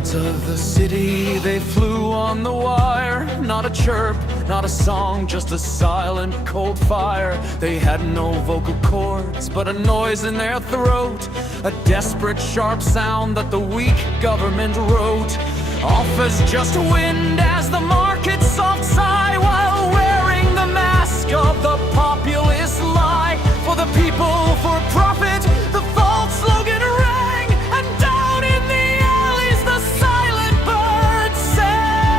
birds of the city, they flew on the wire. Not a chirp, not a song, just a silent cold fire. They had no vocal cords, but a noise in their throat, a desperate sharp sound that the weak government wrote off as just wind as the market's soft sigh, while wearing the mask of the populist lie. For the people, for profit, the false slogan rang, and down in the alleys the silent birds sang.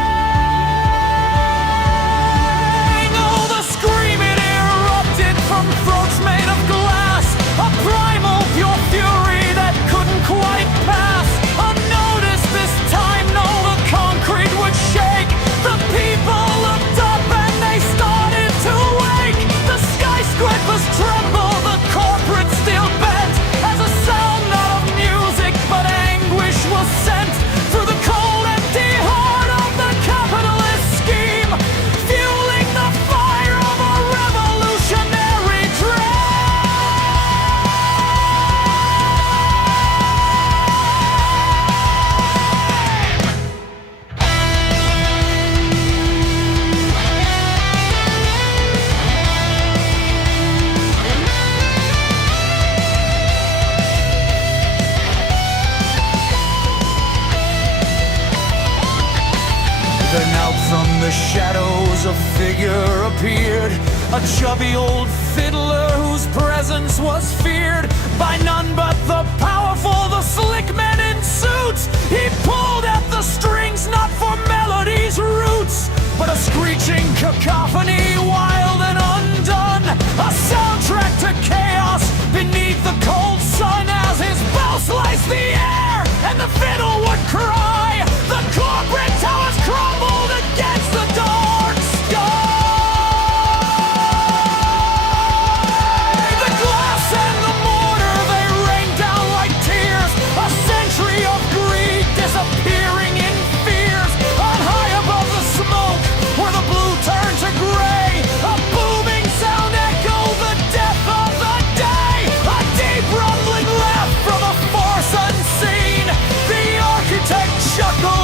Oh, the screaming erupted from throats made of glass, a primal pure fury that couldn't quite pass unnoticed this time. No, the concrete would shake. The people looked up and they started to wake. The skyscrapers tremble, the corporate steel bent, as a sound not of music but anguish was sent through the cold empty heart of the capitalist scheme, fueling the fire of a revolutionary Then out from the shadows a figure appeared, a chubby old fiddler whose presence was feared by none but the powerful, the slick men in suits. He pulled at the strings not for melody's roots, but a screeching cacophony, wild and undone, a soundtrack to chaos beneath the cold sun, as his bow sliced the air and the fiddle would cry. The corporate towers crumbled against the dark sky. The glass and the mortar, they rained down like tears, a century of greed disappearing in fears. On high above the smoke, where the blue turned to gray, a booming sound echoed the death of the day. A deep rumbling laugh from a force unseen. The architect chuckled